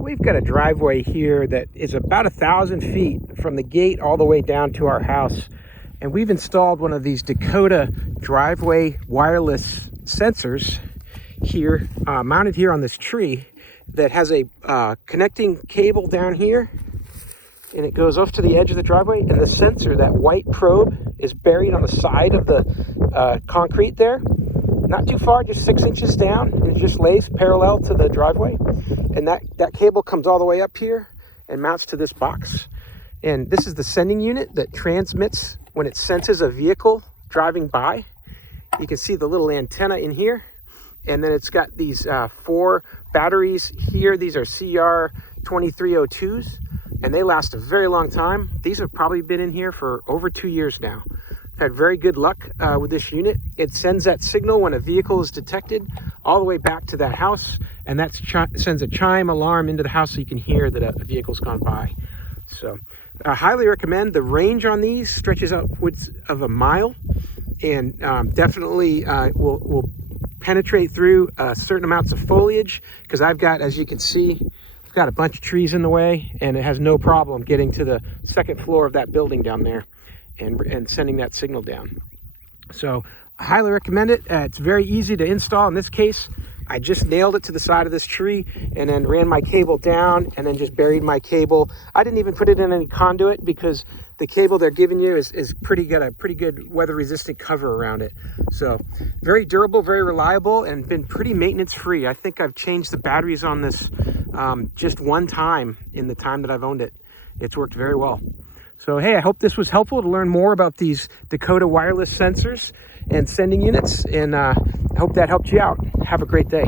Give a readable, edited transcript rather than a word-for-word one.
We've got a driveway here that is about 1,000 feet from the gate all the way down to our house. And we've installed one of these Dakota driveway wireless sensors here, mounted here on this tree, that has a connecting cable down here, and it goes off to the edge of the driveway, and the sensor, that white probe, is buried on the side of the concrete there. Not too far, just 6 inches down, and it just lays parallel to the driveway. And that cable comes all the way up here and mounts to this box. And this is the sending unit that transmits when it senses a vehicle driving by. You can see the little antenna in here. And then it's got these 4 batteries here. These are CR-2302s, and they last a very long time. These have probably been in here for over 2 years now. Had very good luck with this unit. It sends that signal when a vehicle is detected all the way back to that house, and that sends a chime alarm into the house so you can hear that a vehicle's gone by. So I highly recommend. The range on these stretches upwards of 1 mile, and definitely will penetrate through certain amounts of foliage, because I've got, as you can see, I've got a bunch of trees in the way, and it has no problem getting to the 2nd floor of that building down there and sending that signal down. So I highly recommend it. It's very easy to install. In this case, I just nailed it to the side of this tree and then ran my cable down and then just buried my cable. I didn't even put it in any conduit because the cable they're giving you is a pretty good weather resistant cover around it. So very durable, very reliable, and been pretty maintenance free. I think I've changed the batteries on this just 1 time in the time that I've owned it. It's worked very well. So, hey, I hope this was helpful to learn more about these Dakota wireless sensors and sending units, and I hope that helped you out. Have a great day.